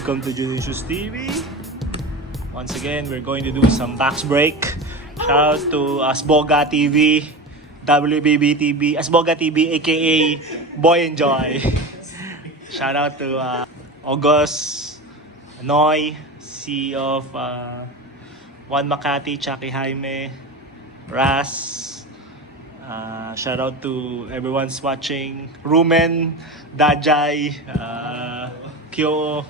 welcome to Junicious TV. Once again, we're going to do some box break. Shout out to Asboga TV, WBB TV, Asboga TV aka Boy and Joy. Shout out to August, Noy, CEO of One Makati, Chucky Jaime, Ras. Shout out to everyone's watching. Rumen, Dajay, Kyo,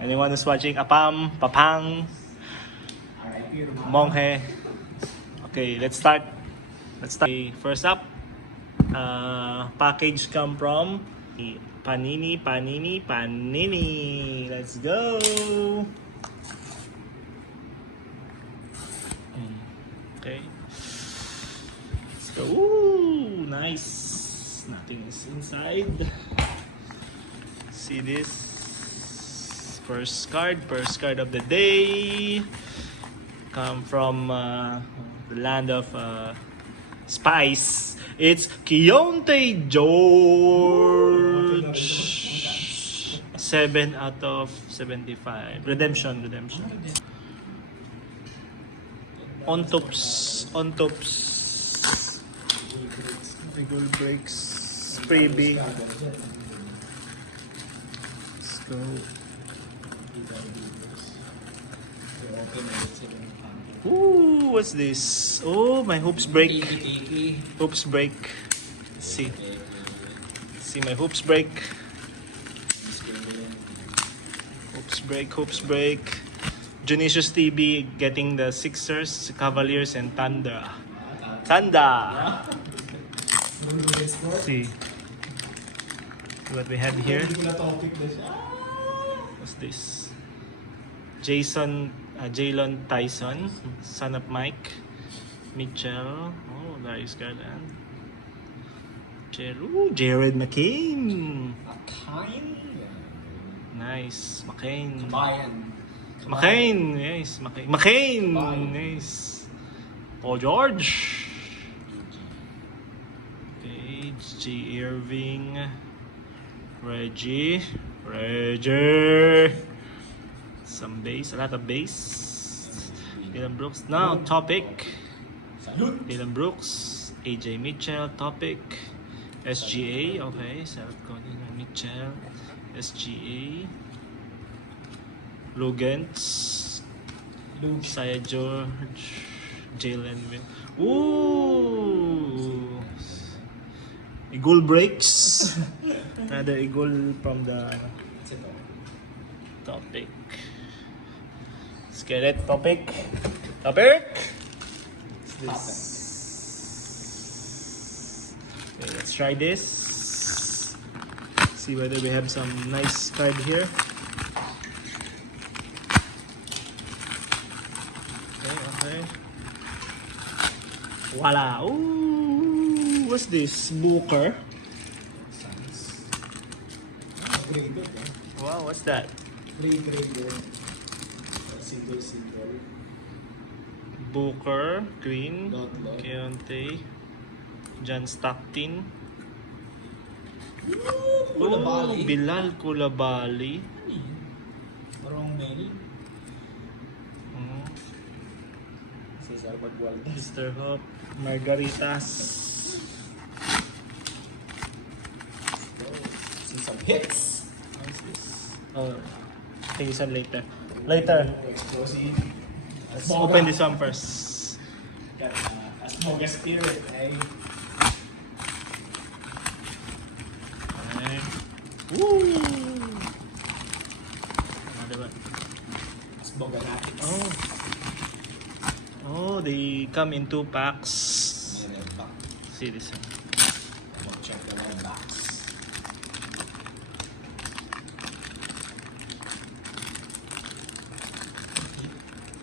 anyone who's watching. Apam, Papang, Monghe. Okay, let's start. Okay, first up, package come from Panini. Let's go. Okay. Ooh, nice. Nothing is inside. See this? First card of the day. Come from the land of spice. It's Keontae George. 7 out of 75. Redemption. On tops. Gold breaks. Freebie. Let's go. Ooh, what's this? Oh, my hoops break. Hoops break. Let's see. My hoops break. Hoops break. Junicious TV getting the Sixers, Cavaliers, and Thunder. Let's see what we have here. What's this? Jalen Tyson, son of Mike Mitchell. Oh, Darius Garland. Jared McCain. Nice. McCain. Yes. McCain. Nice. Paul George. G. Irving, Reggie, some base, a lot of base. Dylan Brooks. Now, topic. Dylan Brooks, AJ Mitchell, topic. SGA, okay. South Carolina Mitchell, SGA. Lugans, Saya George, Jalen. Ooh. Eagle breaks. Another eagle from the topic. Let's get it. Topic. What's this? Okay, let's try this. See whether we have some nice card here. Okay. Voila. Ooh. What's this? Booker. Wow, what's that? Single. Booker, Green, Keontae, John Stockton. Bilal Coulibaly. Mr. Hop, Margaritas. Some hits. Oh, take this one later. Let's open this one first. Got a smoke spirit, eh? Okay. Woo! Another one. Smoke natin. Oh, they come in 2 packs. See this one. Check the one box.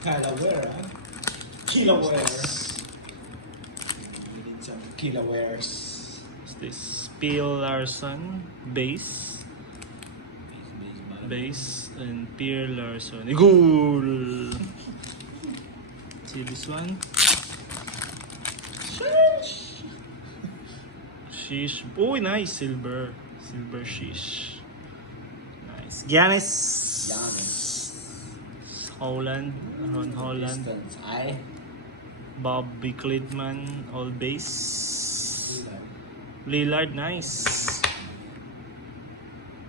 Kilaware. We need some kilawares. What's this? Peel Larson, base, and Pierre Larson. Goal! See this one? Sheesh. Oh, nice. Silver sheesh. Nice. Giannis Holland, Ron Holland, Pistons. Ay. Bobby Klitman, all base. Lillard, nice.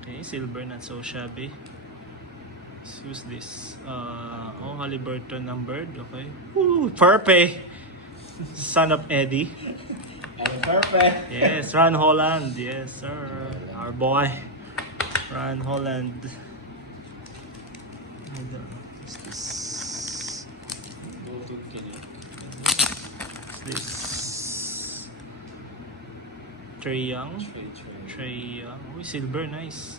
Okay, silver, not so shabby. Who's this? Halliburton numbered, okay. Woo, Perpe! Son of Eddie. Ay, perfect. Yes, Ron Holland. Yes, sir. Our boy. Ron Holland. What's this? What's this? Trae Young. Trae Young. Uy, silver, nice.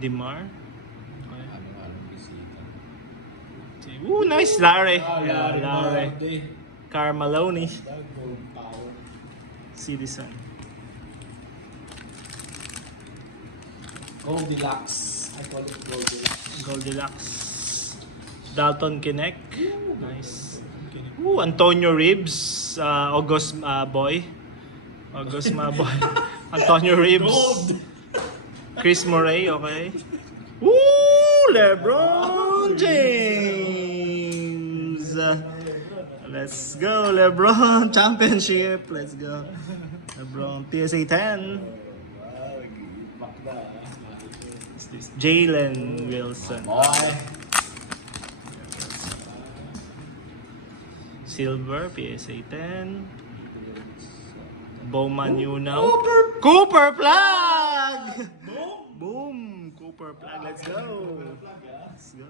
DeMar. Okay. Ooh, nice, Larry. Yeah, Larry. Carmeloni. Citizen. Goldilocks. I call it Goldilocks. Goldilocks. Dalton Kinect. Nice. Ooh, Antonio Reeves. August boy. August boy. Antonio Reeves. Gold. Chris Murray, okay. Ooh, LeBron James. Let's go, LeBron. Championship. Let's go. LeBron, PSA 10. What's this? Jalen Wilson. Boy. Silver, PSA 10. Bowman Unau. Cooper Plug! Boom! Cooper Plug, let's go! Let's go.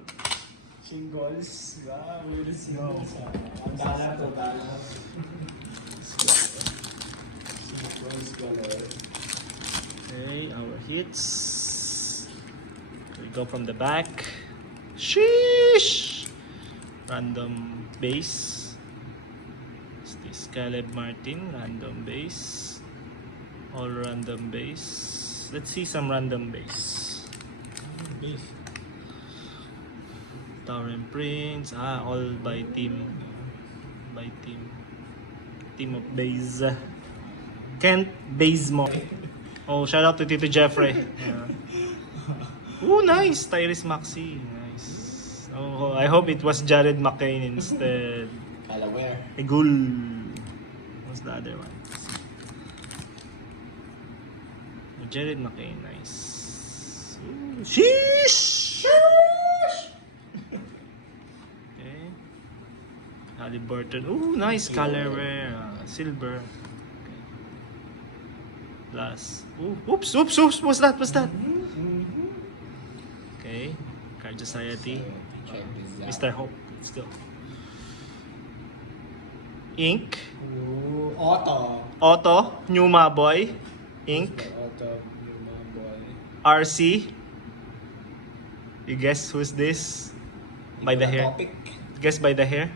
Shingles. Wow, let's go. Ang dala to, dala. Shingles color. Okay, our hits. We go from the back. Sheesh! Random base. What's this? Caleb Martin, random base. All random base. Let's see some random base. Base. Tauren Prince. All by team. By team. Team of base. Kent Bazemore. Oh, shout out to Tito Jeffrey. Yeah. Oh, nice. Tyrese Maxey. Nice. Oh, I hope it was Jared McCain instead. Kalaware. Egul. What's the other one? Oh, Jared McCain. Nice. Ooh, sheesh! Okay. Halliburton. Oh, nice color wear. Silver. Okay. Plus. Ooh, oops. What's that? Okay. Card Society. Check this out. Mr. Hope. Let's go. Ink. Ooh, Otto. Otto. Numa Boy. Ink. Otto, yung mga boy. RC. You guess who's this? By the hair. Topic. Guess by the hair.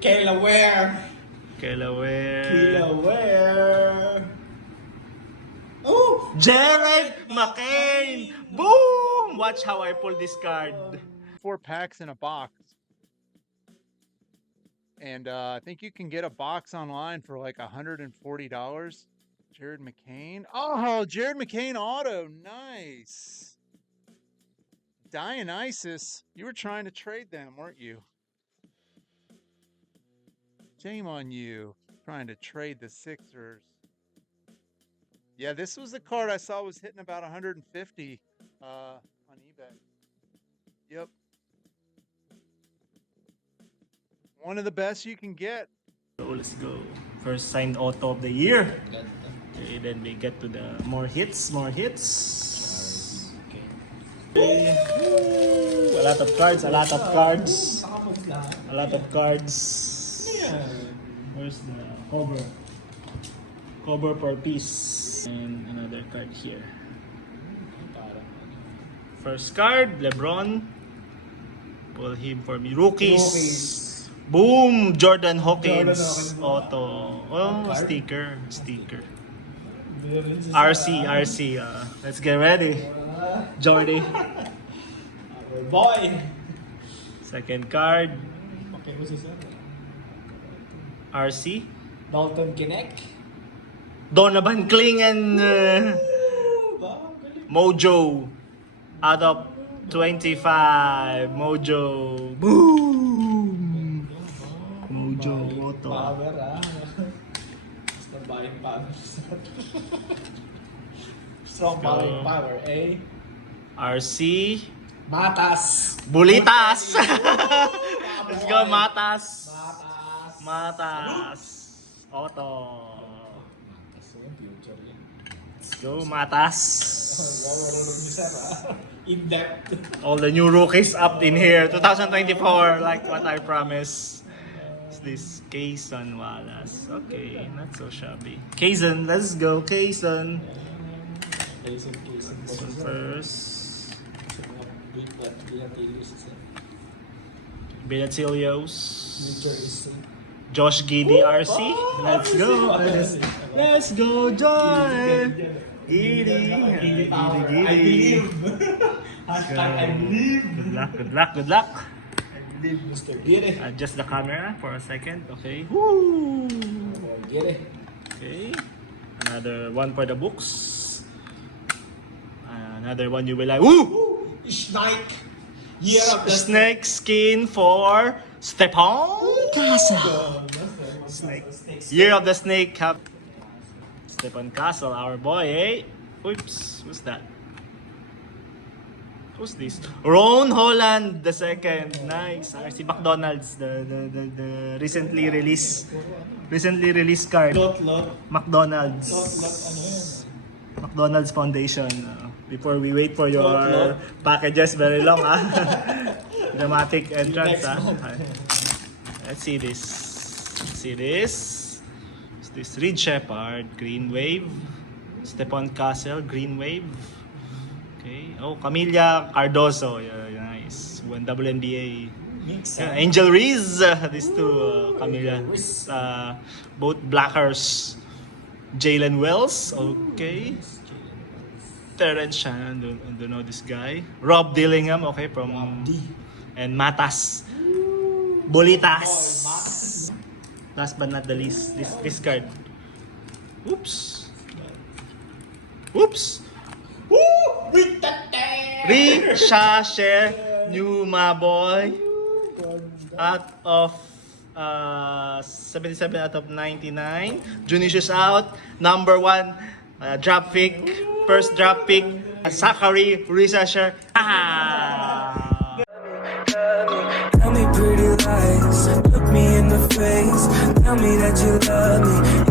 Kalaware. Kelaware. Kalaware. Oh! Jared McCain! Boom! Watch how I pull this card. 4 packs in a box. And I think you can get a box online for like $140. Jared McCain. Oh, Jared McCain auto. Nice. Dionysus. You were trying to trade them, weren't you? Shame on you. Trying to trade the Sixers. Yeah, this was the card I saw was hitting about 150 on eBay. Yep. One of the best you can get. So let's go. First signed auto of the year. Okay, then we get to the more hits. Okay. Ooh, a lot of cards. Nakapost lahat. A lot of cards. Yeah. Where's the cover? Cover per piece. And another card here. Parang First card, LeBron. Pull him for me. Rookies. Rookies. Boom! Jordan Hawkins. Jordan Hawkins. Auto. Oh, Card? sticker. Meron RC. Let's get ready. Jordy. Our boy. Second card. Okay, what's his name? RC. Dalton Kinect. Donovan Klingen. Wow, galing. Mojo. Out of 25. Mojo. Boom! Mojo Auto. Power Basta buying power. Strong buying power, eh? RC. Matas! Bulitas! Let's go, Matas! Matas! Matas. Auto. Matas yung future yun. Let's go, Matas. Marunong niyo sir In depth. All the new rookies up in here. 2024, like what I promised. It's this Kayson Wallace. Okay, not so shabby. Kayson, let's go, Kayson. Kayson. So first, Bilatilios. Josh Giddy RC. Let's go. Let's go, Joy. Giddy. Giddy. I believe. Hashtag I believe. Good luck. I believe Mr. Giddy. Adjust the camera for a second. Okay. Woo. Giddy. Okay. Another one for the books. Another one you will like. Woo! Snake. Year of the Snake skin for Stepan Castle. Snake. Year of the Snake Cup. Stepan Castle, our boy, eh? Oops, who's that? Who's this? Ron Holland the second. Nice. RC McDonald's, the recently released card. Lot. McDonald's. Ano yun? McDonald's Foundation. Before we wait for your Lot. packages very long, dramatic entrance, Next month. Let's see this. It's this Reed Shepherd, Green Wave. Stepan Castle, Green Wave. Okay. Oh, Camilla Cardoso. Yeah, nice. One WNBA. Mix. Yeah, Angel Reese. These two, Camilla. Both Blackers. Jalen Wells. Okay. Terrence Shannon, I don't know this guy. Rob Dillingham, okay, from D. and Matas. Bolitas. Last but not the least, this card. Oops. Woo! With that Richasher Numa boy. Out of 77 out of 99. Junicius out. Number 1 draft pick. First draft pick. Zachary Richasher. Tell me pretty lies, look me in the face. Tell me that you love me,